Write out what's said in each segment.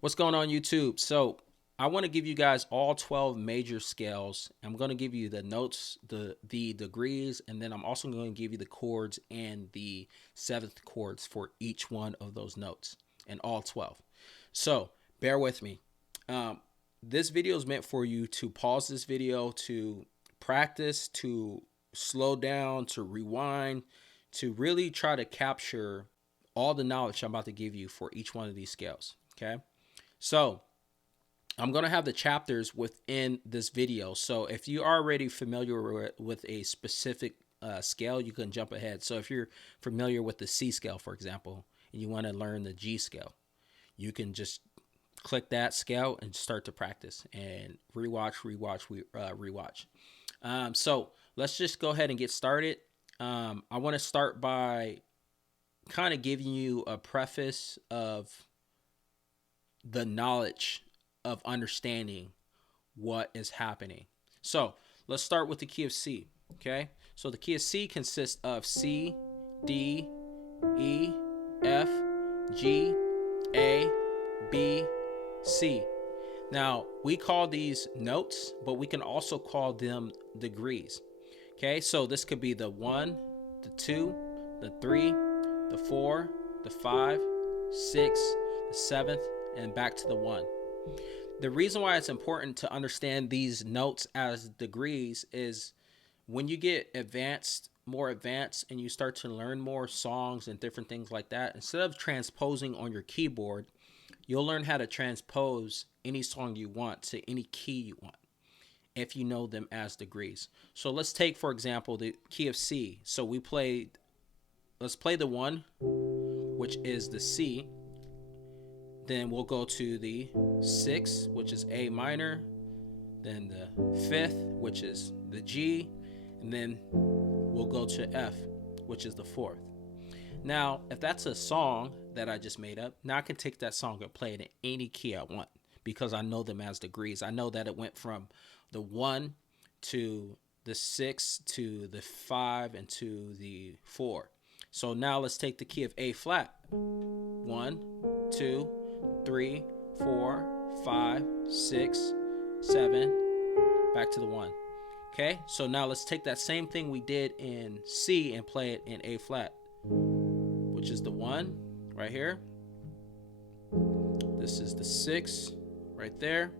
What's going on, YouTube? So I want to give you guys all 12 major scales. I'm going to give you the notes, the degrees, and then I'm also going to give you the chords and the seventh chords for each one of those notes and all 12. So bear with me. Um, this video is meant for you to pause this video, to practice, to slow down, to rewind, to really try to capture all the knowledge I'm about to give you for each one of these scales. Okay. So I'm going to have the chapters within this video. So if you are already familiar with a specific scale, you can jump ahead. So if you're familiar with the C scale, for example, and you want to learn the G scale, you can just click that scale and start to practice and rewatch. So let's just go ahead and get started. I want to start by kind of giving you a preface of the knowledge of understanding what is happening. So let's start with the key of C. Okay. So the key of C consists of C, D, E, F, G, A, B, C. Now we call these notes, but we can also call them degrees. Okay. So this could be the 1, the 2, the 3, the 4, the 5, 6, the 7th, and back to the 1. The reason why it's important to understand these notes as degrees is when you get more advanced, and you start to learn more songs and different things like that, instead of transposing on your keyboard, you'll learn how to transpose any song you want to any key you want if you know them as degrees. So let's take, for example, the key of C. So let's play the 1, which is the C. Then we'll go to the 6, which is A minor. Then the 5th, which is the G. And then we'll go to F, which is the 4th. Now, if that's a song that I just made up, now I can take that song and play it in any key I want because I know them as degrees. I know that it went from the 1 to the 6 to the 5 and to the 4. So now let's take the key of A flat. 1, 2, 3, 4, 5, 6, 7, back to the 1. Okay, so now let's take that same thing we did in C and play it in A flat, which is the 1 right here. This is the 6 right there.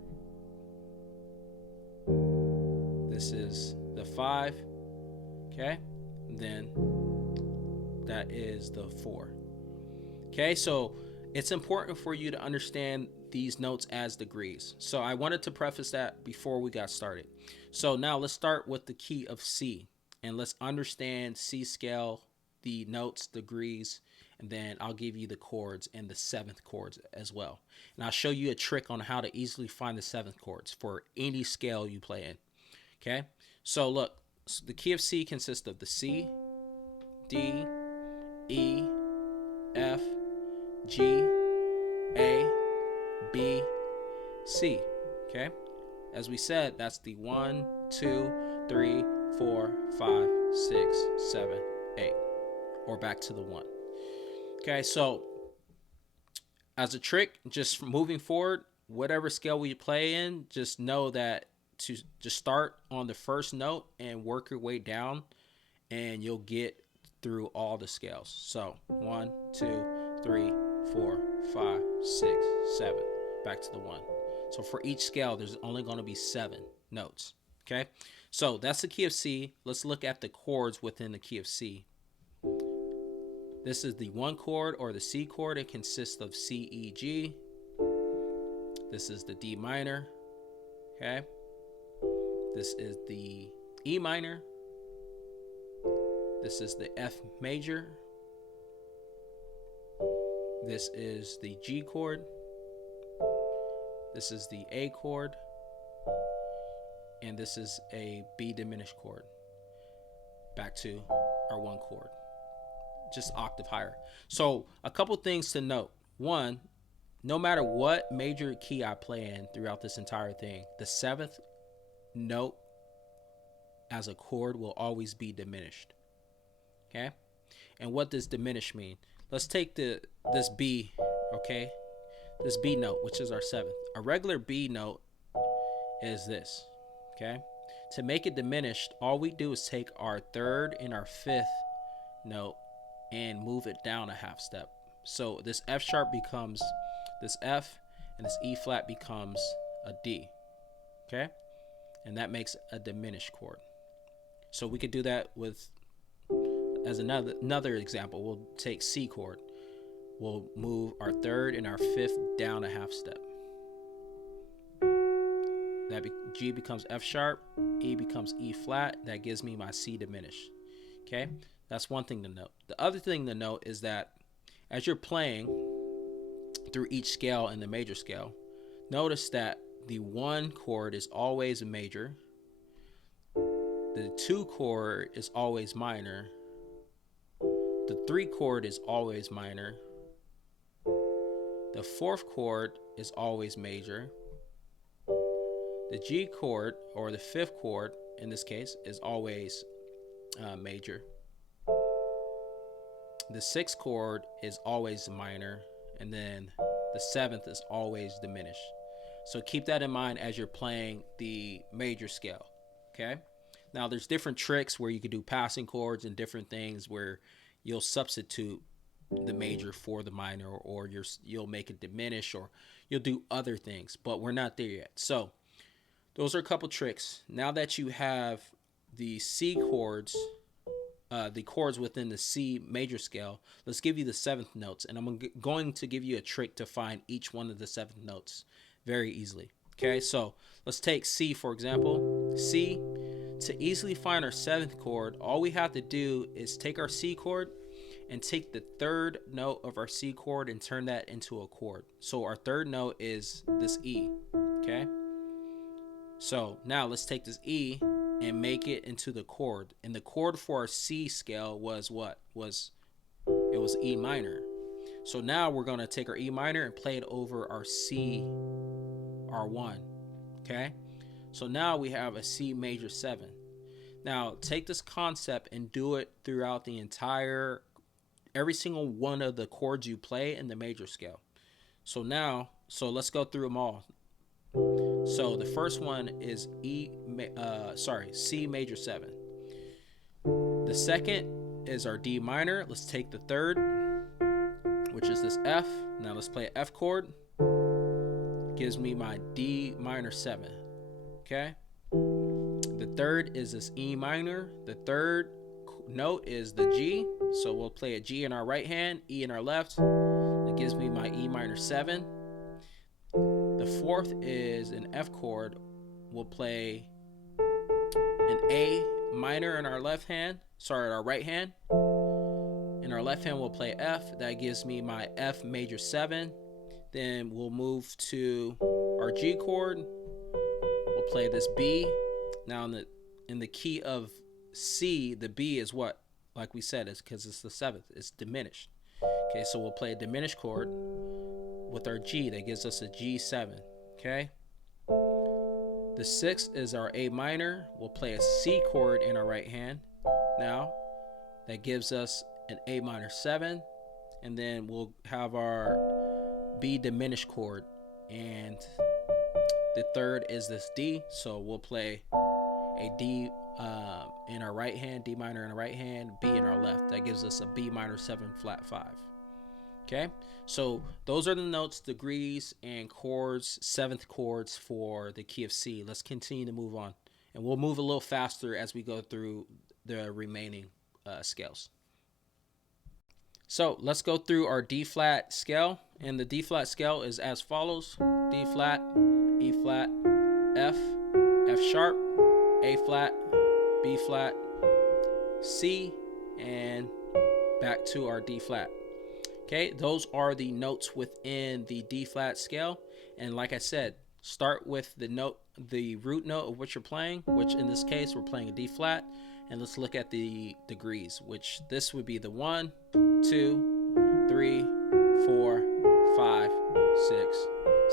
This is the 5. Okay, and then that is the 4. Okay, so it's important for you to understand these notes as degrees. So I wanted to preface that before we got started. So now let's start with the key of C, and let's understand C scale, the notes, degrees, and then I'll give you the chords and the 7th chords as well. And I'll show you a trick on how to easily find the 7th chords for any scale you play in. Okay, so look, the key of C consists of the C, D, E, F, G, A, B, C. Okay, as we said, that's the 1, 2, 3, 4, 5, 6, 7, 8, or back to the 1. Okay, so as a trick, just moving forward, whatever scale we play in, just know that to just start on the first note and work your way down, and you'll get through all the scales. So 1, 2, 3, 4, 5, 6, 7, back to the 1. So for each scale, there's only going to be 7 notes. Okay, so that's the key of C. Let's look at the chords within the key of C. This is the 1 chord, or the C chord. It consists of C, E, G. This is the D minor. Okay, this is the E minor. This is the F major. This is the G chord. This is the A chord. And this is a B diminished chord. Back to our 1 chord, just octave higher. So a couple things to note. 1, no matter what major key I play in throughout this entire thing, the 7th note as a chord will always be diminished. Okay, and what does diminish mean? Let's take this B. Okay, this B note, which is our seventh. A regular B note is this, okay? To make it diminished, all we do is take our third and our fifth note and move it down a half step. So this F sharp becomes this F, and this E flat becomes a D, okay? And that makes a diminished chord. So we could do that with, as another example, we'll take C chord. We'll move our third and our fifth down a half step. G becomes F sharp, E becomes E flat. That gives me my C diminished. Okay, that's one thing to note. The other thing to note is that as you're playing through each scale in the major scale, notice that the 1 chord is always a major, the 2 chord is always minor, the 3 chord is always minor, the 4th chord is always major, the G chord, or the 5th chord in this case, is always major. The 6th chord is always minor, and then the 7th is always diminished. So keep that in mind as you're playing the major scale, okay? Now there's different tricks where you can do passing chords and different things where you'll substitute the major for the minor, or you'll make it diminish, or you'll do other things, but we're not there yet. So those are a couple tricks. Now that you have the C chords, the chords within the C major scale, let's give you the 7th notes, and I'm going to give you a trick to find each one of the 7th notes very easily. Okay, so let's take C for example. C, to easily find our 7th chord, all we have to do is take our C chord and take the 3rd note of our C chord and turn that into a chord. So our 3rd note is this E, okay? So now let's take this E and make it into the chord. And the chord for our C scale was what? It was E minor. So now we're going to take our E minor and play it over our C, R1, okay? So now we have a C major 7. Now take this concept and do it throughout the every single one of the chords you play in the major scale. So let's go through them all. So the first one is C major 7. The second is our D minor. Let's take the 3rd, which is this F. Now let's play an F chord. Gives me my D minor 7. Okay. The 3rd is this E minor. The 3rd note is the G. So we'll play a G in our right hand, E in our left. That gives me my E minor 7. The 4th is an F chord. We'll play an A minor in our left hand. Our right hand. In our left hand, we'll play F. That gives me my F major 7. Then we'll move to our G chord. We'll play this B. Now in the key of C, the B is what? Like we said, it's because it's the 7th. It's diminished. Okay, so we'll play a diminished chord with our G. That gives us a G7. Okay. The 6th is our A minor. We'll play a C chord in our right hand. Now, that gives us an A minor 7. And then we'll have our B diminished chord. And the 3rd is this D. So we'll play a D in our right hand, D minor in our right hand, B in our left. That gives us a B minor 7 flat 5. Okay, so those are the notes, degrees, and chords, 7th chords for the key of C. Let's continue to move on, and we'll move a little faster as we go through the remaining scales. So let's go through our D flat scale, and the D flat scale is as follows: D flat, E flat, F, F sharp, A flat, B flat, C, and back to our D flat. Okay, those are the notes within the D flat scale. And like I said, start with the root note of what you're playing, which in this case, we're playing a D flat. And let's look at the degrees, which this would be the 1, 2, 3, 4, 5, 6,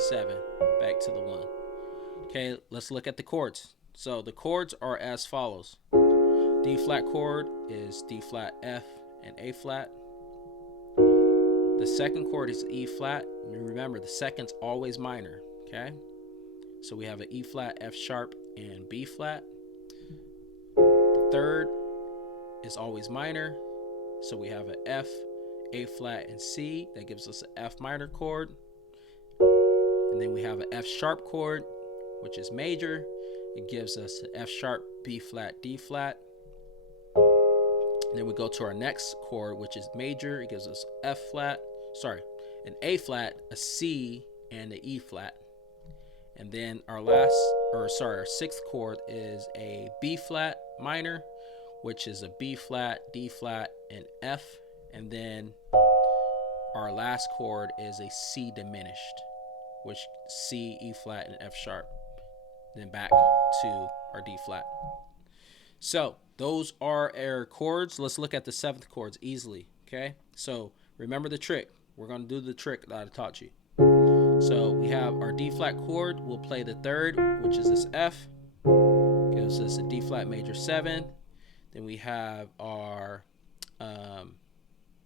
7, back to the 1. Okay, let's look at the chords. So the chords are as follows. D flat chord is D flat, F, and A flat. The The second chord is E flat. And remember, the second's always minor. Okay, so we have an E flat, F sharp, and B flat. The third is always minor, so we have an F, A flat, and C. That gives us an F minor chord. And then we have an F sharp chord, which is major. It gives us an F sharp, B flat, D flat. And then we go to our next chord, which is major. It gives us an A flat, a C, and an E flat. And then our sixth chord is a B flat minor, which is a B flat, D flat, and F. And then our last chord is a C diminished, which C, E flat, and F sharp. Then back to our D flat. So those are our chords. Let's look at the seventh chords easily. Okay, so remember the trick. We're going to do the trick that I taught you. So we have our D flat chord. We'll play the third, which is this F. Gives us a D flat major 7. Then we have our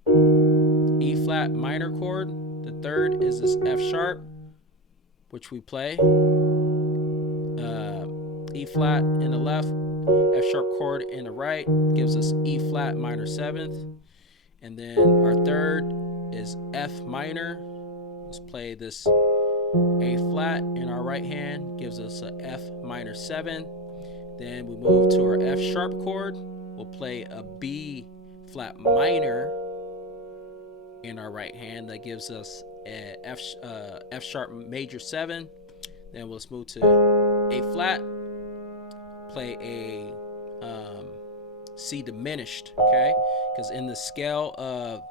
E flat minor chord. The third is this F sharp, which we play. E flat in the left, F sharp chord in the right gives us E flat minor 7th. And then our third is F minor. Let's play this A flat in our right hand, gives us a F minor 7. Then we move to our F sharp chord. We'll play a B flat minor in our right hand. That gives us a F sharp major 7. Then let's move to A flat. Play a C diminished, okay? Because in the scale of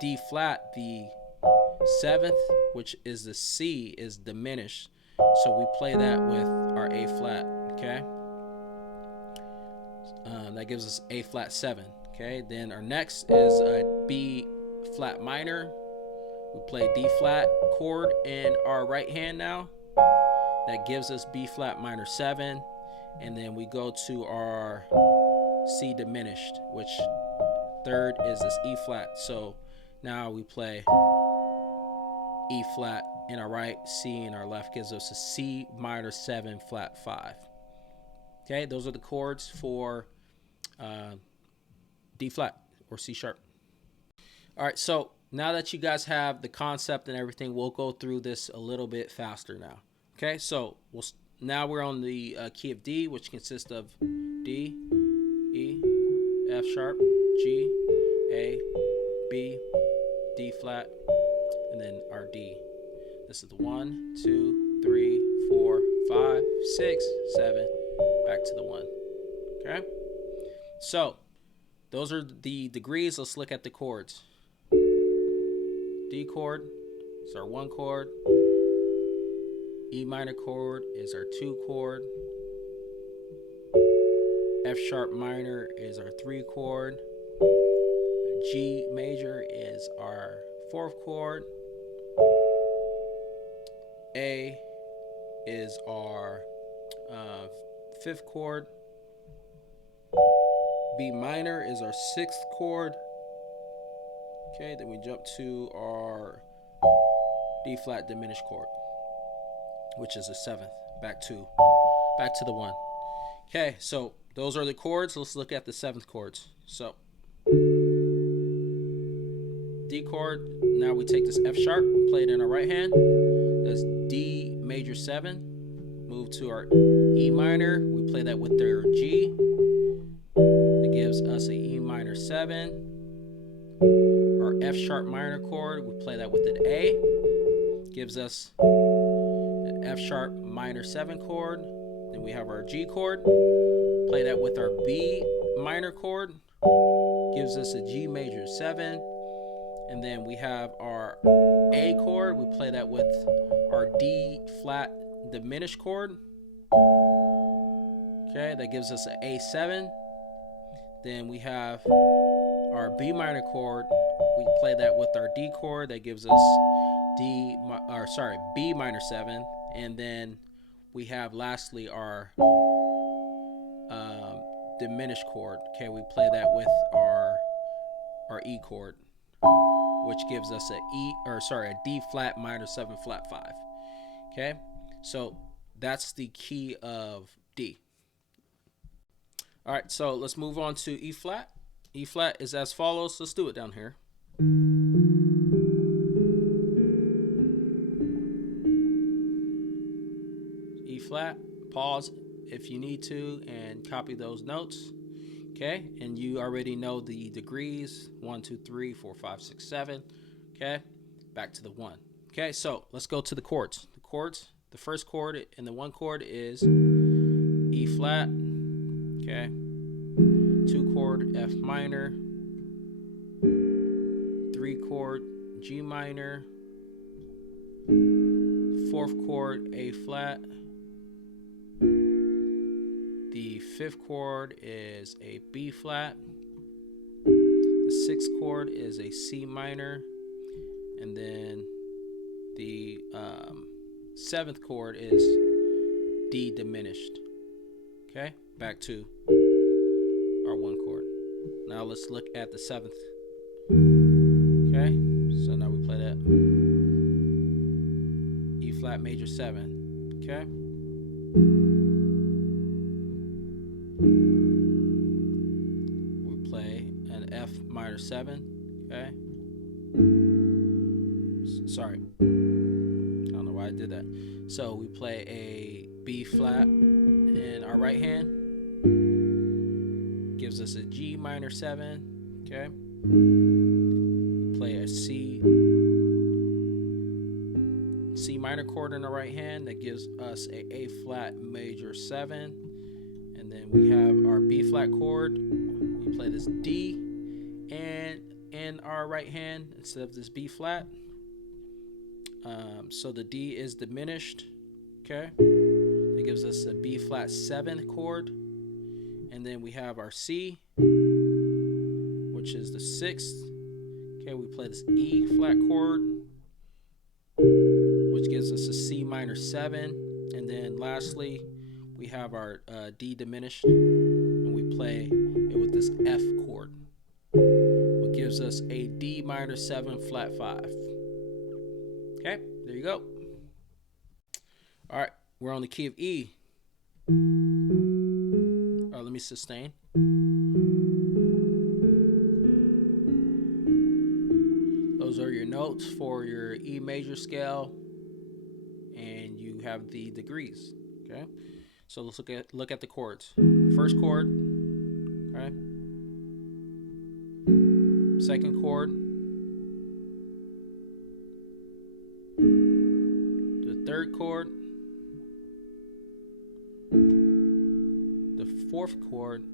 D flat, the 7th, which is the C, is diminished. So we play that with our A flat, okay? That gives us A flat 7, okay? Then our next is a B flat minor. We play D flat chord in our right hand now. That gives us B flat minor 7. And then we go to our C diminished, which third is this E flat. So now we play E flat in our right, C in our left, gives us a C minor 7 flat 5. Okay, those are the chords for D flat or C sharp. All right, so now that you guys have the concept and everything, we'll go through this a little bit faster now. Okay, so now we're on the key of D, which consists of D, E, F sharp, G, A, B, D flat, and then our D. This is the 1, 2, 3, 4, 5, 6, 7, back to the 1. Okay? So, those are the degrees. Let's look at the chords. D chord is our 1 chord. E minor chord is our 2 chord. F sharp minor is our 3 chord. G major is our 4th chord. A is our 5th chord. B minor is our 6th chord. Okay, then we jump to our D flat diminished chord, which is the 7th. Back to the 1. Okay, so those are the chords. Let's look at the 7th chords. So D chord. Now we take this F sharp, play it in our right hand. That's D major 7. Move to our E minor. We play that with their G. That gives us a E minor 7. Our F sharp minor chord, we play that with an A. Gives us an F sharp minor 7 chord. Then we have our G chord. Play that with our B minor chord. Gives us a G major 7. And then we have our A chord. We play that with our D flat diminished chord. Okay, that gives us an A7. Then we have our B minor chord. We play that with our D chord. That gives us B minor 7. And then we have lastly our diminished chord. Okay, we play that with our E chord. which gives us a D flat minor 7 flat 5. Okay, so that's the key of D. All right, so let's move on to E flat. E flat is as follows. Let's do it down here. E flat, pause if you need to, and copy those notes. Okay, and you already know the degrees 1, 2, 3, 4, 5, 6, 7. Okay, back to the 1. Okay, so let's go to the chords. The chords, the first chord in the 1 chord is E flat. Okay, 2 chord F minor, 3 chord G minor, 4th chord A flat. The 5th chord is a B flat. The 6th chord is a C minor. And then the 7th chord is D diminished. Okay, back to our 1 chord. Now let's look at the 7th. Okay, so now we play that E flat major 7. Okay. We play an F minor 7. Okay. Sorry. I don't know why I did that. So we play a B flat in our right hand. Gives us a G minor 7. Okay. We play a C minor chord in the right hand. That gives us a flat major 7. And then we have our B flat chord. We play this D and in our right hand instead of this B flat. So the D is diminished. Okay, that gives us a B flat 7 chord. And then we have our C, which is the 6th. Okay, we play this E flat chord, which gives us a C minor 7. And then lastly, we have our D diminished, and we play it with this F chord, which gives us a D minor 7 flat 5. Okay, there you go. All right, we're on the key of E. All right, let me sustain. Those are your notes for your E major scale, and you have the degrees. Okay, so let's look at the chords. First chord, okay. Second chord. The third chord. The 4th chord.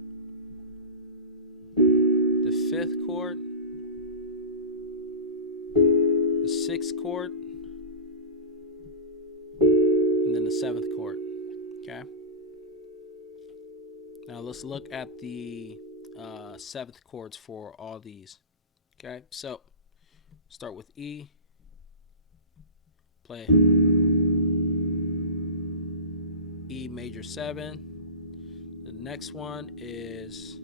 The 5th chord. The 6th chord. And then the 7th chord. Okay. Now let's look at the 7th chords for all these. Okay, so start with E. Play E major 7. The next one is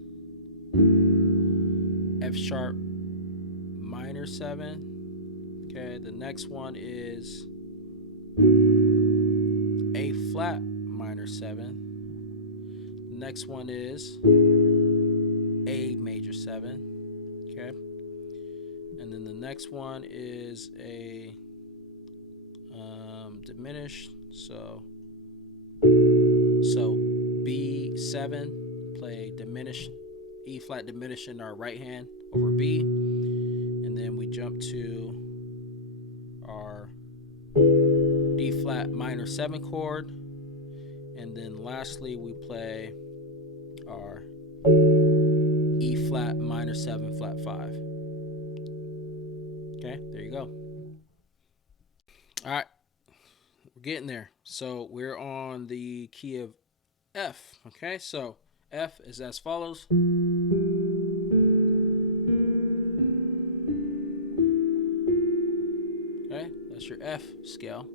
F sharp minor 7. Okay, the next one is A flat minor 7. The next one is A major 7. Okay, and then the next one is a diminished. So B7, play diminished, E flat diminished in our right hand over B, and then we jump to our D flat minor 7 chord, and then lastly we play our E flat minor 7 flat 5. Okay, there you go. All right, we're getting there. So we're on the key of F. Okay, so F is as follows. Okay, that's your F scale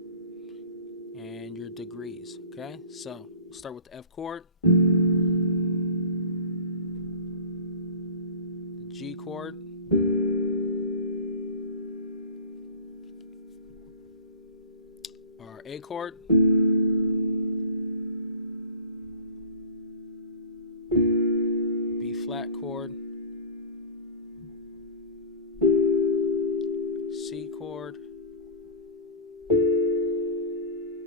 and your degrees. Okay, so start with the F chord, the G chord, A chord, B flat chord, C chord,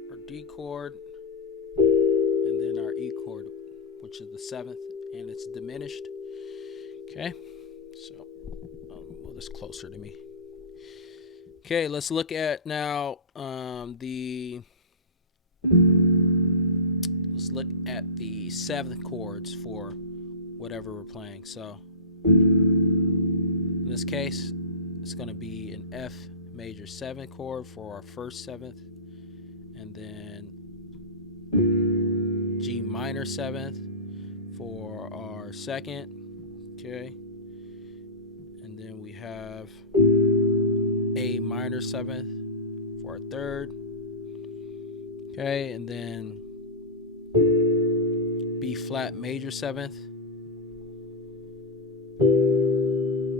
our D chord, and then our E chord, which is the 7th, and it's diminished. Okay, so move this closer to me. Okay, let's look at now let's look at the 7th chords for whatever we're playing. So in this case, it's going to be an F major 7 chord for our first 7th, and then G minor 7th for our second. Okay, and then we have A minor 7th for our third. Okay, and then B flat major 7th.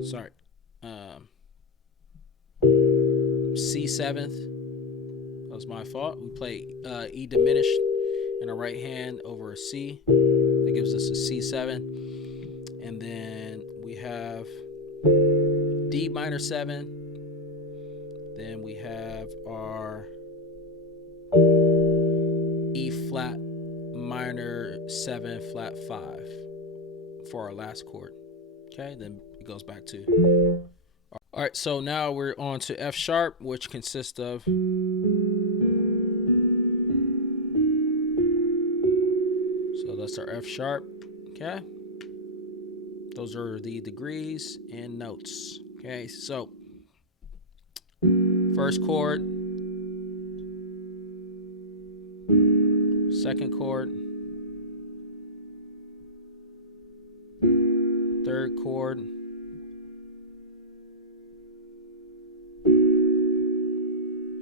Sorry. C 7th. That was my fault. We play E diminished in our right hand over a C. That gives us a C7. And then we have D minor 7. Then we have our E flat minor 7 flat 5 for our last chord. Okay, then it goes back to. All right, so now we're on to F sharp, which consists of. So that's our F sharp. Okay, those are the degrees and notes. Okay, so first chord, second chord, third chord,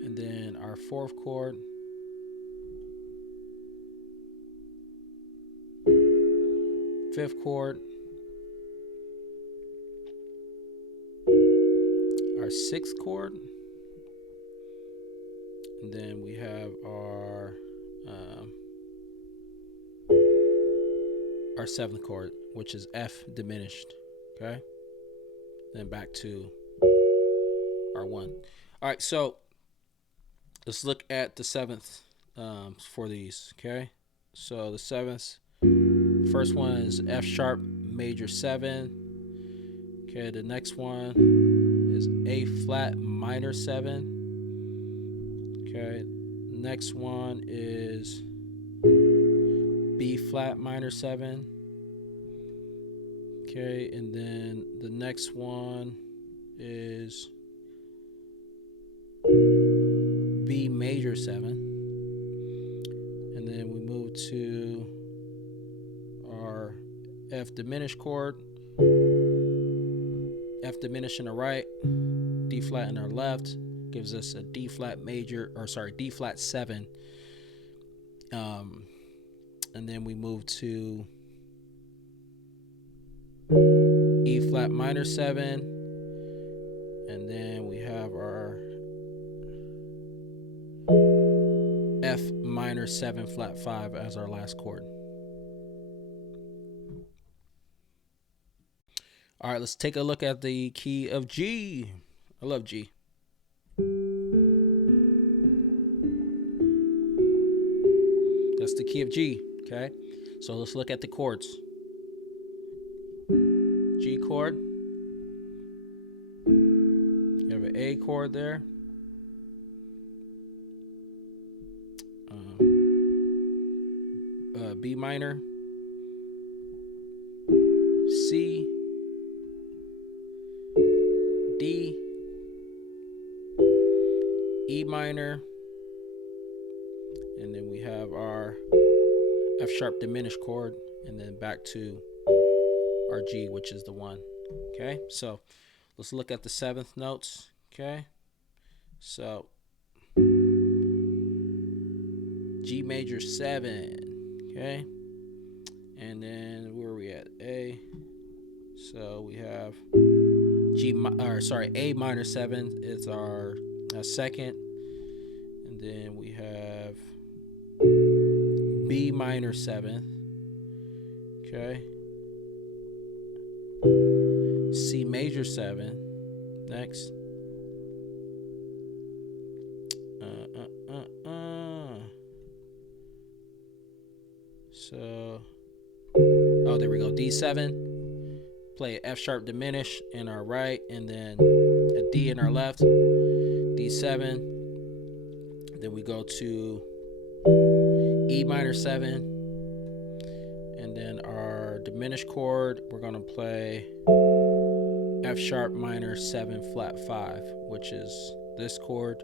and then our fourth chord, fifth chord, our sixth chord, and then we have our 7th chord, which is F diminished. Okay, then back to our 1. All right, so let's look at the 7th for these. Okay, so the 7th, first one is F sharp major 7. Okay, the next one is A flat minor 7. Okay, next one is B flat minor 7. Okay, and then the next one is B major 7. And then we move to our F diminished chord. F diminished in the right, D flat in our left, gives us a D flat major, D flat 7. And then we move to E flat minor 7, and then we have our F minor 7 flat 5 as our last chord. All right, let's take a look at the key of G. I love G. That's the key of G, okay? So let's look at the chords. G chord. You have an A chord there. B minor. C. D. E minor. And then we have our F sharp diminished chord, and then back to our G, which is the 1. Okay, so let's look at the 7th notes. Okay, so G major 7. Okay, and then where are we at? A. So we have A minor 7 is our second, and then we have minor 7th. Okay. C major 7. Next. So, oh, there we go. D7. Play F sharp diminished in our right, and then a D in our left. D7. Then we go to E minor 7. And then our diminished chord, we're going to play F sharp minor 7 flat 5, which is this chord.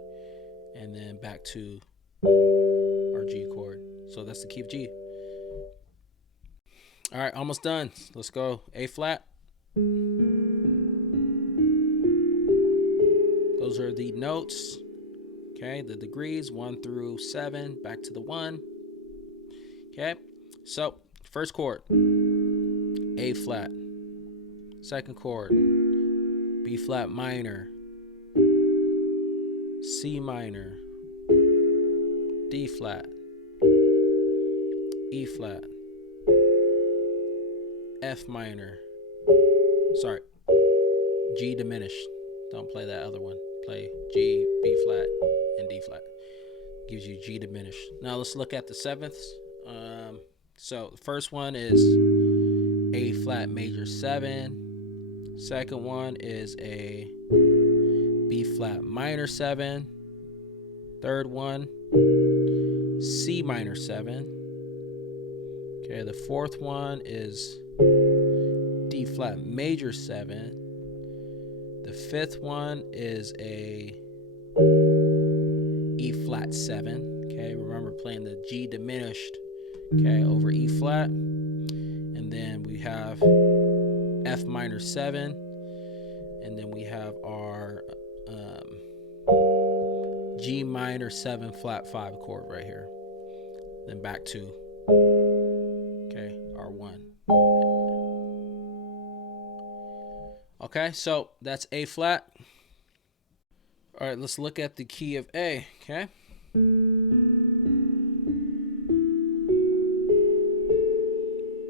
And then back to our G chord. So that's the key of G. All right, almost done. Let's go A flat. Those are the notes. Okay, the degrees 1 through 7, back to the 1. Okay, so first chord, A flat. Second chord, B flat minor, C minor, D flat, E flat, F minor, sorry, G diminished. Don't play that other one. Play G, B flat, and D flat. Gives you G diminished. Now let's look at the 7ths. So the first one is A flat major 7. Second one is a B flat minor 7. Third one, C minor 7. Okay, the fourth one is D flat major 7. The fifth one is a E flat 7. Okay, remember playing the G diminished, okay, over E flat. And then we have F minor 7. And then we have our G minor 7 flat 5 chord right here. Then back to, okay, our 1. Okay, so that's A flat. All right, let's look at the key of A, okay?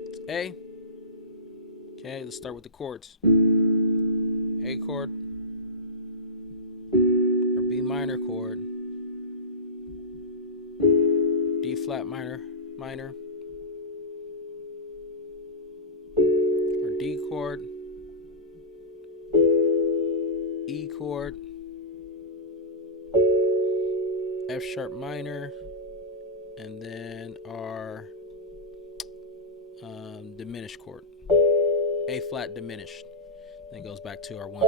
It's A. Okay, let's start with the chords. A chord, or B minor chord, D flat minor, or D chord, E chord, F sharp minor, and then our diminished chord, A flat diminished. Then it goes back to our 1.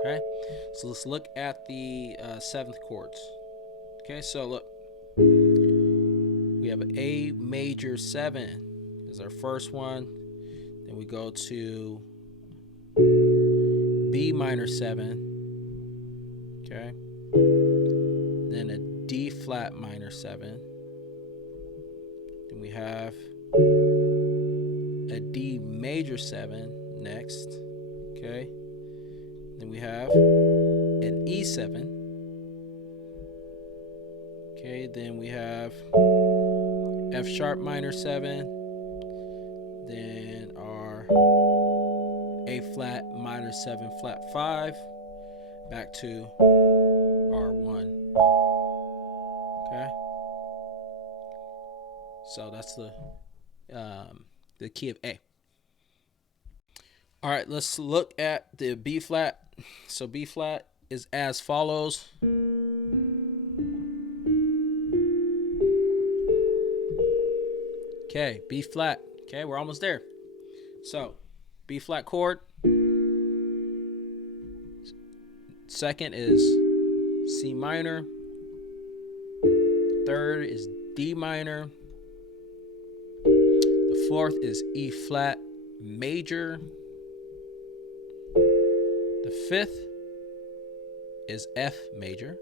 Okay, so let's look at the 7th chords. Okay, so look, we have A major 7 is our first one. Then we go to B minor 7. Okay, then a D flat minor 7. Then we have a D major 7 next. Okay, then we have an E7. Okay, then we have F sharp minor 7. Then our A flat minor 7 flat 5. Back to our 1. Okay, so that's the key of A. All right, let's look at the B flat. So B flat is as follows. Okay, B flat. Okay, we're almost there. So B flat chord. Second is C minor. Third is D minor. The fourth is E flat major. The fifth is F major.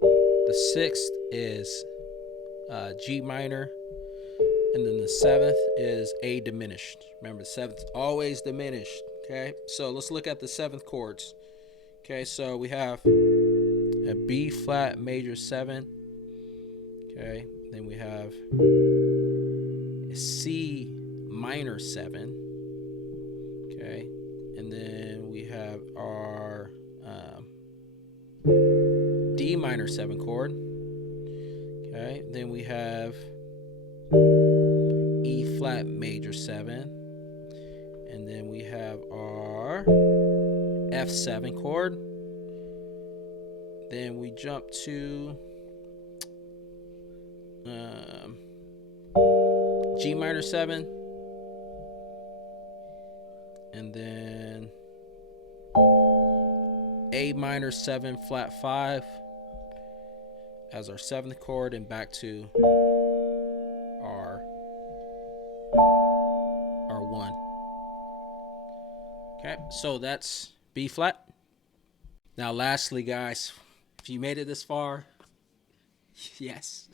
The sixth is G minor. And then the seventh is A diminished. Remember, the seventh is always diminished. Okay, so let's look at the 7th chords. Okay, so we have a B flat major 7. Okay, then we have C minor 7. Okay, and then we have our D minor 7 chord. Okay, then we have E flat major 7, and then we have our F7 chord. Then we jump to G minor 7, and then A minor 7 flat 5 as our 7th chord, and back to our 1. Okay, so that's B flat. Now lastly, guys, if you made it this far, yes.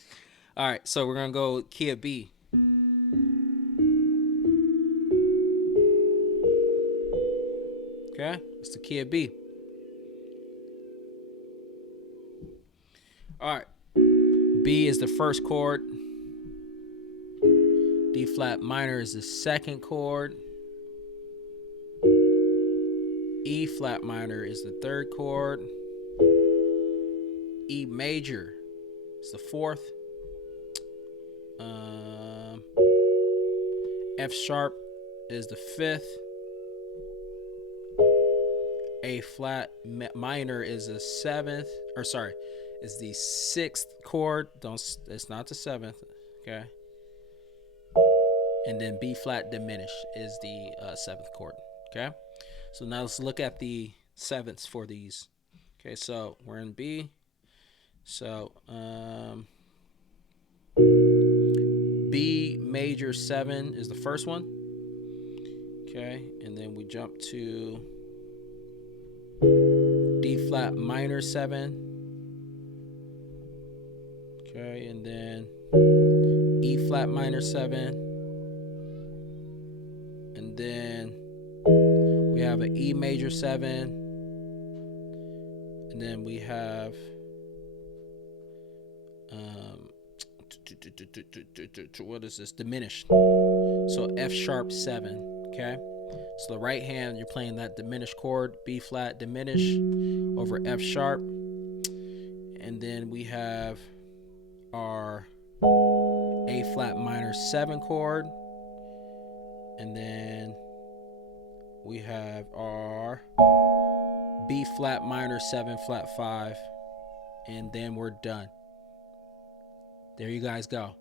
All right, so we're gonna go key of B. Okay, it's the key of B. All right, B is the first chord. D flat minor is the second chord. E flat minor is the third chord. E major is the fourth. F sharp is the fifth. A flat minor is the seventh, or sorry, is the sixth chord. It's not the seventh. Okay. And then B flat diminished is the seventh chord. Okay. So now let's look at the sevenths for these. Okay, so we're in B. So B major 7 is the first one. Okay, and then we jump to D flat minor 7. Okay, and then E flat minor 7. And then we have an E major 7. And then we have what is this? Diminished. So F sharp 7. Okay. So the right hand, you're playing that diminished chord, B flat diminish over F sharp. And then we have our A flat minor 7 chord. And then we have our B flat minor 7 flat 5. And then we're done. There you guys go.